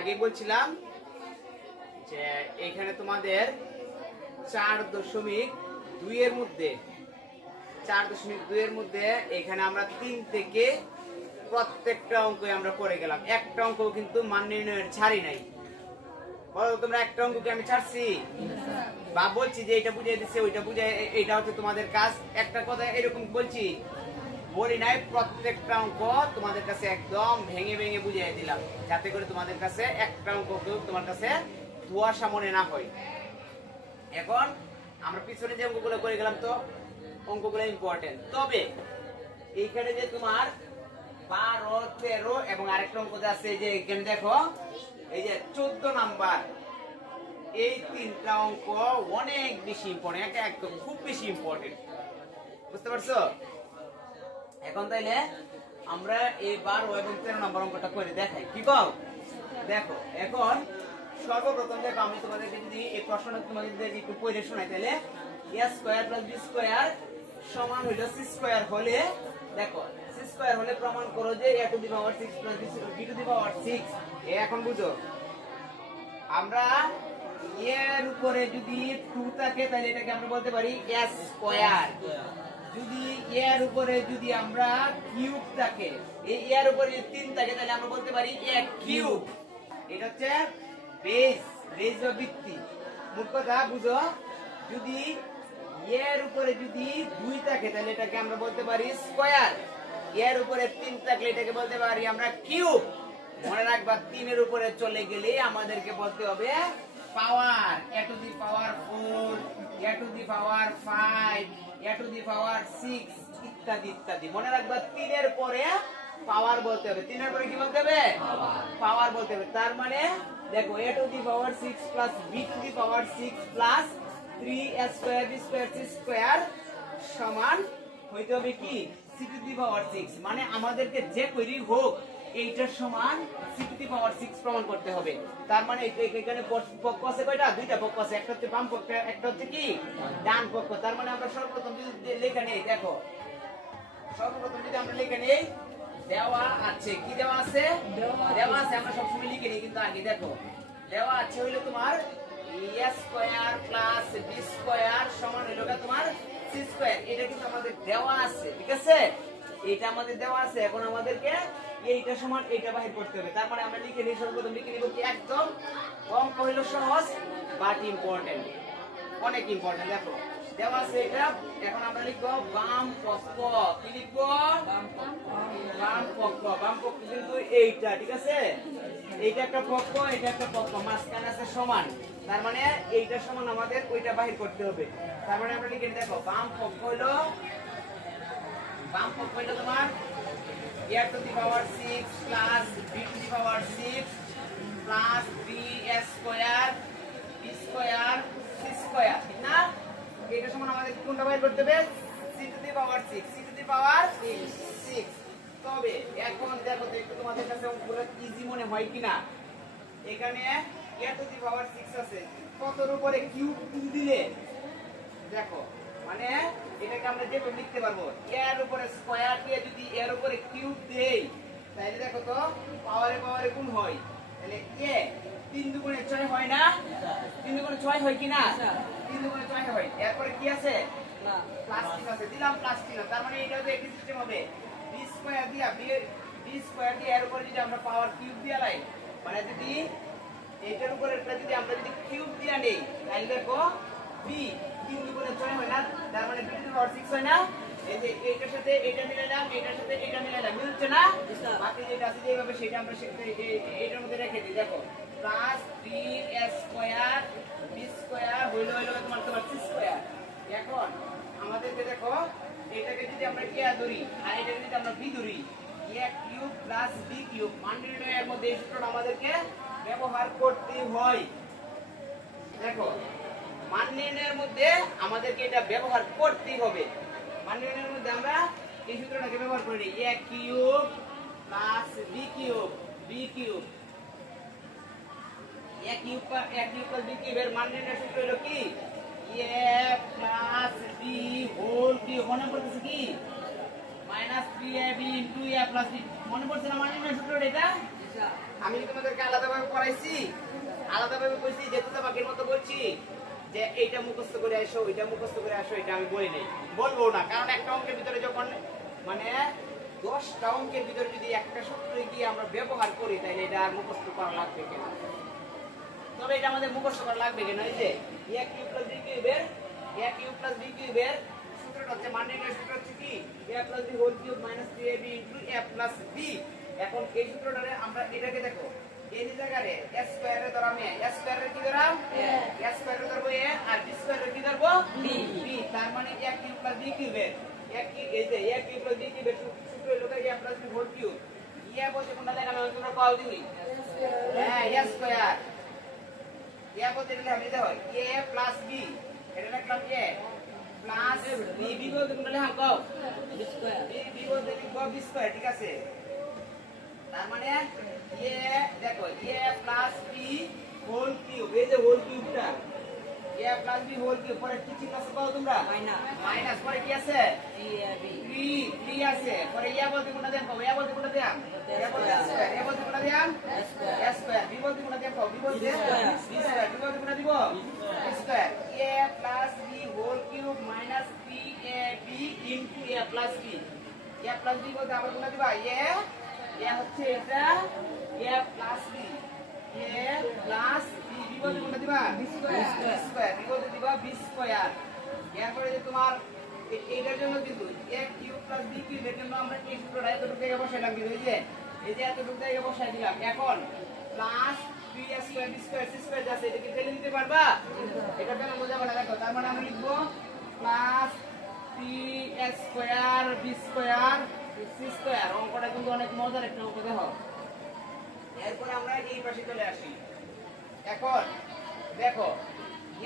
আগে বলছিলাম যে এখানে তোমাদের 4.2 এর মধ্যে 4.2 এর মধ্যে এখানে আমরা 3 থেকে প্রত্যেকটা অঙ্ক আমরা করে গেলাম। একটা অঙ্ক কিন্তু মান নির্ণয়ের ছাড়ি নাই। বলো তোমরা একটা অঙ্ক কি আমি ছাড়ছি? বা বলছি যে এটা বুঝিয়ে দিচ্ছে ওইটা বুঝিয়ে, এটা হচ্ছে তোমাদের কাজ। একটা কথা এরকম বলছি বলি নাই, প্রত্যেকটা অঙ্ক তোমাদের কাছে একদম ভেঙে ভেঙে বুঝিয়ে দিলাম, যাতে করে তোমাদের কাছে একটা অঙ্ক কেউ তোমার কাছে ধোঁয়াশা মনে না হয়। এখন আমরা পিছনে যে অঙ্কগুলো করে গেলাম, তো অঙ্কগুলো ইম্পর্টেন্ট। তবে এইখানে যে তোমার 12, 13 এবং আরেকটা অঙ্ক আছে যে এখানে দেখো, এই যে 14 নাম্বার, এই তিনটা অঙ্ক অনেক বেশি ইম্পর্টেন্ট, একদম খুব বেশি ইম্পর্টেন্ট। বুঝতে পারছো? এখন তাইলে আমরা এই 12 এবং 13 নম্বর অঙ্কটা করে দেখাই, কি কও? দেখো এখন সর্বপ্রথম দেখো, আমি তোমাদেরকে যদি এই প্রশ্নটা তোমাদের যদি একটু পড়ে শোনাই, তাহলে a square plus b square সমান হইল c স্কয়ার হলে, দেখো c স্কয়ার হলে প্রমাণ করো যে a to the power 6 plus b to the power 6। এখন বুঝো, আমরা এর উপরে যদি 2 থাকে তাহলে এটাকে আমরা বলতে পারি a স্কয়ার। যদি এর উপরে যদি আমরা কিউব থাকে, এই এর উপরে যদি 3 থাকে তাহলে আমরা বলতে পারি a কিউব। এটা হচ্ছে বেস বা ভিত্তি। মূল কথা বুঝো, যদি এর উপরে যদি 2 থাকে তাহলে এটাকে আমরা বলতে পারি স্কয়ার, এর উপরে 3 থাকলে এটাকে বলতে পারি আমরা কিউব। মনে রাখবা 3 এর উপরে চলে গেলে আমাদেরকে বলতে হবে power, a to the power 4, a to the power 5, a to the power 6 ইত্যাদি ইত্যাদি। মনে রাখবা 3 এর পরে পাওয়ার বলতে হবে। 3 এর পরে কি বলতে হবে? পাওয়ার বলতে হবে। তার মানে দেখো a to the power 6 plus b to the power 6 plus 3a square b square c square সমান হইতে হবে কি c টু দি পাওয়ার 6। মানে আমাদেরকে যে কইরি হোক এইটার সমান c টু দি পাওয়ার 6 প্রমাণ করতে হবে। তার মানে এখানে পক্ষ আছে কয়টা? দুইটা পক্ষ আছে, একটা হচ্ছে বাম পক্ষ, একটা হচ্ছে কি ডান পক্ষ। তার মানে আমরা সর্বপ্রথম যদি লেখা নেই, দেখো সর্বপ্রথম যদি আমরা লেখা নেই, দেওয়া আছে, কি দেওয়া আছে? দেওয়া আছে। আমরা সবসময় লিখে নিই, কিন্তু আগে দেখো দেওয়া আছে হইলো তোমার a square plus b square সমান হইলো তোমার c স্কয়ার। এটা কিন্তু আমাদের দেওয়া আছে, ঠিক আছে? এটা আমাদের দেওয়া আছে। এখন আমাদেরকে এইটা সমান এইটা বাহির করতে হবে। তার মানে আমরা লিখে নিই, সর্বপ্রথম লিখে নিব কি একদম অঙ্ক হইলো সহজ বাট ইম্পর্টেন্ট, অনেক ইম্পর্টেন্ট। দেখো দেওয়া আছে এটা, এখন আমরা লিখবো বাম পক্ষ। কি লিখবো? বাম পক্ষ। বাম পক্ষ কিন্তু এইটা, ঠিক আছে? এইটা একটা পক্ষ, এটা একটা পক্ষ, মাঝখানে আছে সমান। তার মানে এইটা সমান আমাদের ওইটা বাহির করতে হবে। তার মানে আমরা লিখে দেখো বাম পক্ষ হলো তোমার a to the power 6 plus b to the power 6 plus 3a square b square c square, ঠিক না? এটা সমান আমাদের কোনটা বাইর করতে হবে? c to the power 6, c to the power 6। তবে এখন দেখো তো একটু তোমাদের কাছে পুরো ইজি মনে হয় কিনা। এখানে a টু দি পাওয়ার 6 আছে, কতর উপরে কিউব 2 দিলে দেখো, মানে এটাকে আমরা যেভাবে লিখতে পারবো, এর উপরে স্কয়ার দিয়ে যদি এর উপরে কিউব দেই তাহলে দেখো তো পাওয়ারে গুণ হয়। তাহলে a 3 দুগুণে 6 হয় না? 3 দুগুণে 6 হয় কি না? 3 দুগুণে 6 হয়। এরপরে কি আছে? প্লাস চিহ্ন আছে, দিলাম প্লাস চিহ্ন। তার মানে এটাও তো একই সিস্টেম হবে, b স্কয়ার দিয়া b স্কয়ার দিয়ে এর উপরে যদি আমরা পাওয়ার কিউব দিয়া লাই, মানে যদি এইটার উপরে যদি আমরা যদি কিউব দিয়া নেই তাহলে দেখো b 3 দুগুণে 6 হয় না? তার মানে b টু দি পাওয়ার 6 হয় না? এই যে এইটার সাথে এটা মিলাইলাম, এটার সাথে এটা মিলাইলাম, মিলছে না? বাকি যেটা আছে যেভাবে সেটা আমরা এটার মধ্যে রেখে দিই। দেখো plus 3a square b square হইলো তোমার c স্কয়ার। এখন আমাদেরকে দেখো এটাকে যদি আমরা a ধরি আর এটাকে যদি আমরা b ধরি, a cube plus b cube, মান নির্ণয়ের মধ্যে এই সূত্রটা আমাদেরকে ব্যবহার করতে হয়। দেখো মান নির্ণয়ের মধ্যে আমাদেরকে এটা ব্যবহার করতেই হবে। মান নির্ণয়ের মধ্যে আমরা এই সূত্রটাকে ব্যবহার করি, a cube plus b cube, b cube, a cube plus b cube এর মান নির্ণয়ের সূত্র হলো কি a plus b whole cube. মনে পড়তেছে কি? Minus 3ab into a plus b। মনে পড়ছে না মান নির্ণয়ের সূত্রটা? এটা আমি কি তোমাদেরকে আলাদাভাবে পড়াইছি? আলাদাভাবে বলছি যে তোতা পাখির মতো বলছি যে এইটা মুখস্থ করে আসো, ওইটা মুখস্থ করে আসো, এটা আমি বলি নাই, বলবো না। কারণ একটা অঙ্কের ভিতরে যখন মানে 10টা অঙ্কের ভিতরে যদি একটা সূত্র গিয়ে আমরা ব্যবহার করি তাহলে এটা আর মুখস্থ করা লাগবে কেন? তবে এটা আমাদের মুখস্থ করা লাগবে কেন? এই যে a কিউব প্লাস b কিউবের সূত্রটা হচ্ছে মান নির্ণয়ের সূত্র হচ্ছে কি a plus b whole cube minus 3ab into a plus b। এখন এই সূত্রটারে আমরা এটাকে দেখো এই জায়গায় a স্কয়ারে ধরো, আমি a স্কয়ারে কি ধরাম a স্কয়ারে ধরবো a আর b স্কয়ারে কি ধরবো b। তার মানে a কিউব প্লাস b কিউবের এই যে a কিউব প্লাস b কিউবের সূত্র হলো a plus b whole cube. a বলতে কোনটা লেখা আমি তোমরা পাও দিই হ্যাঁ a স্কয়ার। a বলতে গেলে আমি দেখো a প্লাস b, এটা লিখলাম a প্লাস b, b বলতে কোনটা লেখা কও b স্কয়ার, b বলতে লিখবো b স্কয়ার, ঠিক আছে? তার মানে a দেখো a plus b whole cube, এই যে হোল কিউবটা a plus b whole cube, পরে কি চিহ্ন আছে পাও তোমরা? মাইনাস, পরে কি আছে 3 আছে, পরে a বলতে কোনটা দেন পাও? a বলতে কোনটা দেন? a বলতে স্কয়ার, a বলতে কোনটা দেন? s স্কয়ার, b বলতে কোনটা দেন পাও? b বলতে b স্কয়ার, b বলতে কোনটা দিব? b square. a plus b whole cube minus 3ab into a plus b, a plus b বলতে আবার কোনটা দিবা? a হচ্ছে এটা a plus b, a plus b, b বলতে কোনটা দিবা? b স্কয়ার, b বলতে দিবা b স্কয়ার। এরপরে যে তোমার এইটার জন্য কিন্তু a cube plus b cube, এর জন্য আমরা এই সূত্রটা এতটুকু জায়গা বসাইলাম, কিন্তু এই যে এতটুকু জায়গা বসাই দিলাম। এখন plus b square b square c square আছে, এটা কি ফেলে দিতে পারবা? এটা কেন বোঝাবো না, দেখো। তার মানে আমরা লিখবো plus 3 square b square c square. অঙ্কটা কিন্তু অনেক মজার একটা অঙ্ক, দেখো। এরপর আমরা এই পাশে চলে আসি। এখন দেখো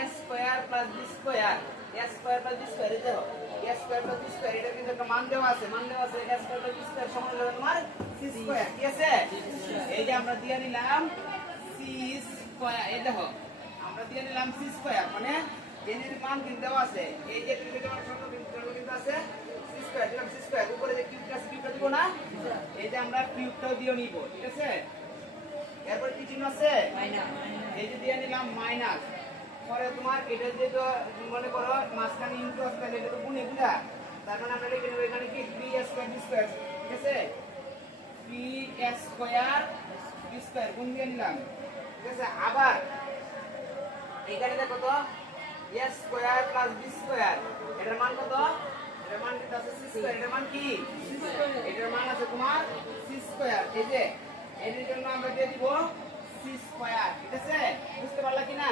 a square plus b square, a square plus b square, এই দেখো a square plus b square, এটা কিন্তু একটা মান দেওয়া আছে, a square plus b square সমান হলো তোমার c স্কয়ার, ঠিক আছে? এই যে আমরা দিয়ে নিলাম c স্কয়ার, এই দেখো আমরা দিয়ে নিলাম c স্কয়ার, মানে এর মান কিন্তু দেওয়া আছে, এই যে ত্রিকোণের সূত্র কিন্তু আছে c স্কয়ার, দিলাম c স্কয়ার, উপরে যে কিউবটা আছে কিউবটা দিব না, এই যে আমরা কিউবটাও দিয়ে নিব, ঠিক আছে? এরপর কি চিহ্ন আছে? মাইনাস, এই যে দিয়ে নিলাম মাইনাস। পরে তোমার এটা যে তো মনে করো মাঝখানে ইনটু আছে, তাহলে এটা তো গুণে বুঝা, তার মানে আমরা লিখে নেব এখানে কি 3 স্কয়ার b স্কয়ার, ঠিক আছে? 3 স্কয়ার b স্কয়ার গুণ দিয়ে নিলাম, ঠিক আছে? আবার এখানে দেখো তো a square plus b square, এটার মান কত? এটার মান কত আছে? c স্কয়ার, এটার মান কি? এটার মান আছে তোমার c স্কয়ার। এই যে এর জন্য আমরা দিয়ে দিব c স্কয়ার, ঠিক আছে? বুঝতে পারলা কি না?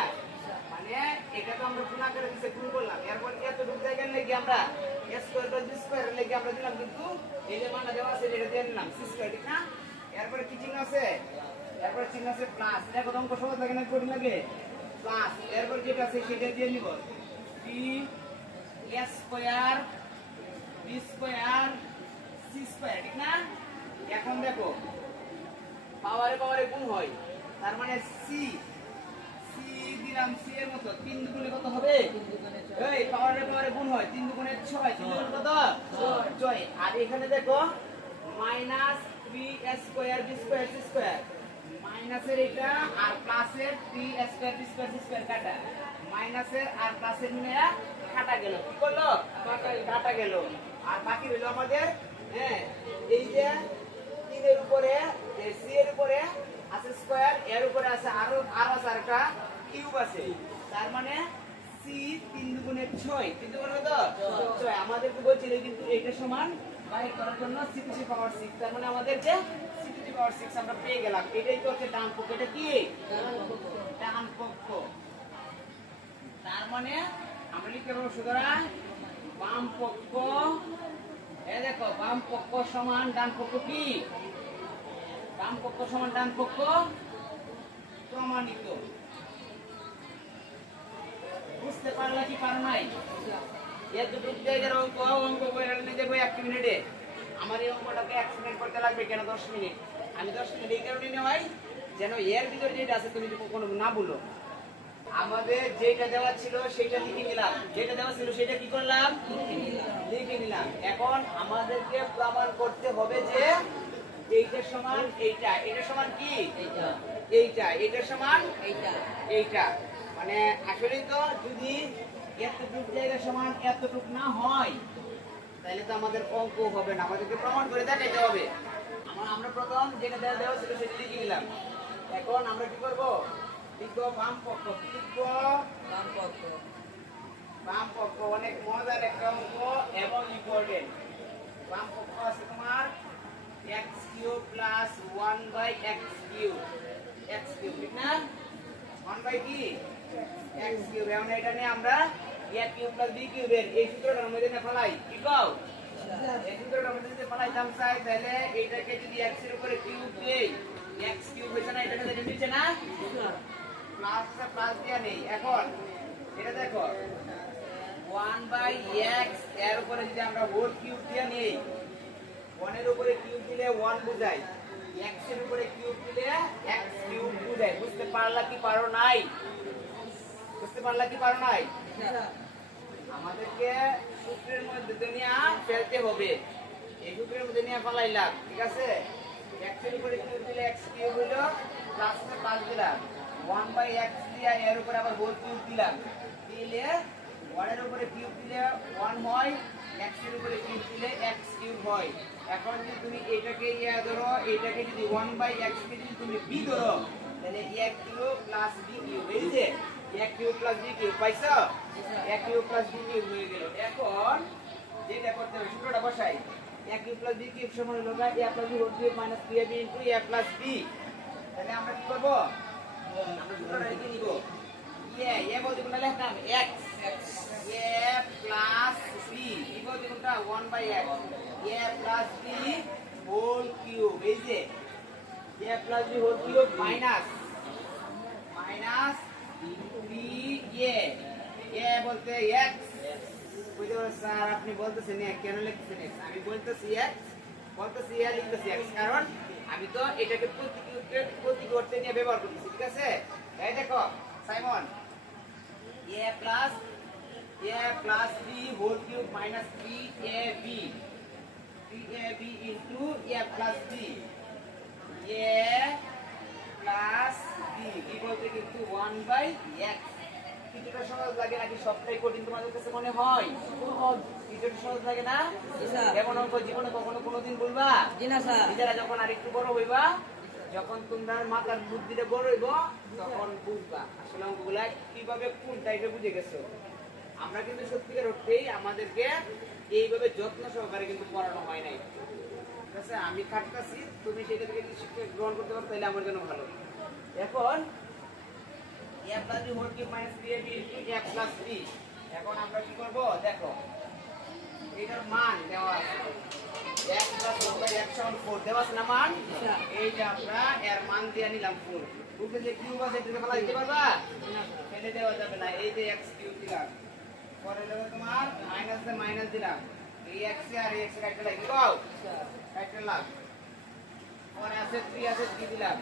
মানে এটা তো আমরা গুণ করে দিতে গুণ করলাম, এরপর এতটুকু জায়গায় লাগি আমরা a square plus b square লাগি আমরা দিলাম, কিন্তু এই যে মানটা দেওয়া আছে এটা দিয়ে নিলাম c স্কয়ার, ঠিক না? এরপর কি চিহ্ন আছে? এরপর চিহ্ন আছে প্লাস, দেখো অঙ্ক সহজ লাগে না কঠিন লাগে? প্লাস, এরপর যেটা আছে সেটা দিয়ে নিব 3 a square b square c square, ঠিক না? এখন দেখো পাওয়ারে পাওয়ারে গুণ হয়, তার মানে c দিলাম c এর মতো 3 দুগুণে কত হবে? এই পাওয়ারে পাওয়ারে গুণ হয়, 3 দুগুণে 6, 3 দুগুণে কত? 6। আর এখানে দেখো minus 3 square b square c square, মাইনাসের এটা আর প্লাসের 3 square b square c square কাটা, মাইনাসের আর প্লাসের মিলে কাটা গেল, কি করলো? কাটা গেল। আর বাকি হলো আমাদের হ্যাঁ এই যে 3 এর উপরে c এর উপরে আছে স্কয়ার, এর উপরে আছে আরো আছে একটা কিউব আছে, তার মানে c 3 দুগুণে 6, 3 দুগুণে কত? 6। আমাদেরকে বলছিল কিন্তু এটা সমান বাইর করার জন্য c টু দি পাওয়ার 6, তার মানে আমাদেরকে c টু দি পাওয়ার 6 আমরা পেয়ে গেলাম। এটাই তো হচ্ছে ডান পক্ষ, এটা কি ডান পক্ষ। তার মানে আমরা লিখতে পারবো সুতরাং বাম পক্ষ, এই দেখো বাম পক্ষ সমান ডান পক্ষ কি? বাম পক্ষ সমান ডান পক্ষ প্রমাণিত। বুঝতে পারলা কি পারো নাই? এতটুকু জায়গার অঙ্ক করে নিতে বই 1 মিনিটে। আমার এই অঙ্কটাকে 1 মিনিট করতে লাগবে কেন 10 মিনিট? আমি 10 মিনিট এই কারণে নেওয়াই যেন এর ভিতরে যেটা আছে তুমি কোনো না ভুলো। আমাদের যেটা দেওয়া ছিল সেটা লিখে নিলাম, যেটা দেওয়া ছিল সেটা কি করলাম? লিখে নিলাম। এখন আমাদেরকে প্রমাণ করতে হবে যে এইটার সমান এইটা, এটার সমান কি এইটা, এটার সমান এইটা। মানে আসলে তো যদি এতটুক জায়গা সমান এতটুক না হয় তাহলে তো আমাদের অঙ্ক হবে না, আমাদেরকে প্রমাণ করে দেখাইতে হবে। আমরা প্রথম যেটা দেওয়া ছিল সেটা লিখে নিলাম। এখন আমরা কি করব, লিখব বাম পক্ষ। কি লিখব? বাম পক্ষ অনেক মজার একটা অঙ্ক এবং ইম্পর্টেন্ট। বাম পক্ষ আছে তোমার x³ প্লাস 1/x³ x³ ঠিক না? 1 কি x³ এখন এটা নিয়ে আমরা a³ প্লাস b³ এর এই সূত্রটার মধ্যে না ফেলাই, কি কও? এই সূত্রটার মধ্যে যদি ফেলাইতাম চাই তাহলে এটাকে যদি x এর উপরে কিউব দেই, x³ হইছে না, এটাকে যদি নিচে না প্লাস দিয়া নেই। এখন এটা দেখো 1/x এর উপরে যদি আমরা হোল কিউব দিয়া নেই, 1 এর উপরে কিউব দিলে 1 বোঝায়, x এর উপরে কিউব দিলে x³ বোঝায়। বুঝতে পারলা কি পারো নাই? বুঝতে পারলা কি পারো নাই? আমাদেরকে সূত্রের মধ্যে দুনিয়া ফেলতে হবে, এই সূত্রের মধ্যে নিয়ে ফেলাইলাম, ঠিক আছে? x এর উপরে কিউব দিলে x³ হলো, প্লাস দিলাম 1/x দিয়া এর উপরে আবার হোল কিউব দিলাম, দিলে 1 এর উপরে কিউব দিলে 1 হয়, x এর উপরে কিউব দিলে x³ হয়। এখন যদি তুমি এটাকে ধরো, এটাকে যদি 1/x কে যদি তুমি b ধরো তাহলে a³ প্লাস b³ এই যে a³ প্লাস b³ পাইছো? a³ প্লাস b³ হয়ে গেল। এখন যেটা করতে হবে সূত্রটা বসাই, a³ প্লাস b³ সমান হলো a plus b whole cube minus 3ab into a plus b। তাহলে আমরা কি করব, আমরা সূত্রটা লিখে নিব। a বলতে কোনটা লিখলাম x, a প্লাস b কি বলতে কোনটা 1/x, a plus b whole cube এই যে a plus b whole cube minus a বলতে x। বুঝতে পারছেন স্যার? আপনি বলতেছেন কেন লিখতেছেন x? আমি বলতেছি x, বলতেছি a, লিখতেছি x, কারণ আমি তো এটাকে প্রতি করতে নিয়ে ব্যবহার করতেছি, ঠিক আছে? এই দেখো Simon, a plus b whole cube minus 3ab into a plus b, a plus b কি বলতে কিন্তু 1/x। কিছুটা সহজ লাগে নাকি সবটাই কঠিন তোমাদের কাছে মনে হয়? কিছুটা সহজ লাগে না? যেমন অঙ্ক জীবনে কখনো কোনোদিন বলবা নিজেরা যখন আরেকটু বড় হইবা, যখন তোমার মাথার বুদ্ধিটা বড় হইব তখন বুঝবা আসলে অঙ্কগুলা কিভাবে কোনটা এটা বুঝে গেছো। আমরা কিন্তু সত্যিকার অর্থেই আমাদেরকে এইভাবে যত্ন সহকারে কিন্তু পড়ানো হয় নাই, ঠিক আছে? আমি খাটতাছি, তুমি সেটা থেকে যদি শিক্ষা গ্রহণ করতে পারো তাহলে আমার জন্য ভালো। এখন a plus b whole cube minus 3ab into a plus b। এখন আমরা কি করব দেখো, এটার মান দেওয়া আছে x প্লাস 1/x সমান 4 দেওয়া আছে না মান? এইটা আমরা এর মান দিয়ে নিলাম 4। বুঝতে যে কিউব আছে এটা ফেলা দিতে পারবা? ফেলে দেওয়া যাবে না। এই যে x কিউব দিলাম, পরে দেবো তোমার মাইনাস দিলাম, এই x আর এই x কাটতে লাগি দাও, কাটতে লাগ। পরে আছে 3 আছে 3 দিলাম,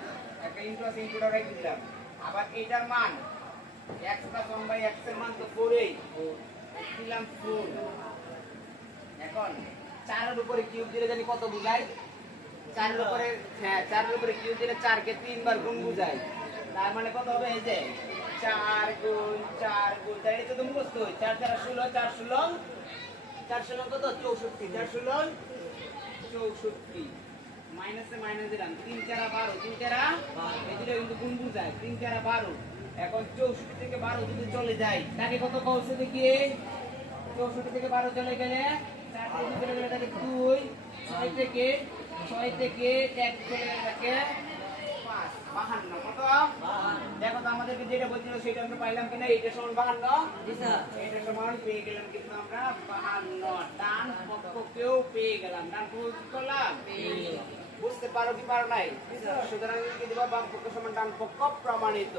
একটা ইনটু আছে ইনটুটা রাখি দিলাম। আবার এইটার মান x প্লাস 1/x এর মান তো 4 এই দিলাম 4। এখন 4 এর উপরে কিউব দিলে জানি কত বুঝায়? 4 এর উপরে, হ্যাঁ 4 এর উপরে কিউব দিলে 4 কে 3 বার গুণ বুঝায়। তার মানে কত হবে? এই যে 4 গুণ 4 গুণ, তাই এটা তো মুখস্থ হয়। 4 4 16, 4 16 4 16 কত? 64, 4 16 64। মাইনাসে মাইনাস দিলাম, 3 4 12, 3 4 12 এই দিলে কিন্তু গুণ বুঝায়, 3 4 12। এখন 64 থেকে 12 যদি চলে যায় তাকে কত পৌঁছে দেখি? 64 থেকে 12 চলে গেলে 4 থেকে চলে গেলে তাকে 2, 6 থেকে 1 চলে গেলে তাকে 5, 52। কত? দেখো তো আমাদেরকে যেটা বলছিল সেটা আমরা পাইলাম কিনা? এইটা সমান 52, এইটা সমান পেয়ে গেলাম কিন্তু আমরা 52। ডান পক্ষকেও পেয়ে গেলাম, ডান পক্ষ করলাম। বুঝতে পারো কি পারো নাই? সুতরাং কি দিবা? বাম পক্ষ সমান ডান পক্ষ প্রমাণিত।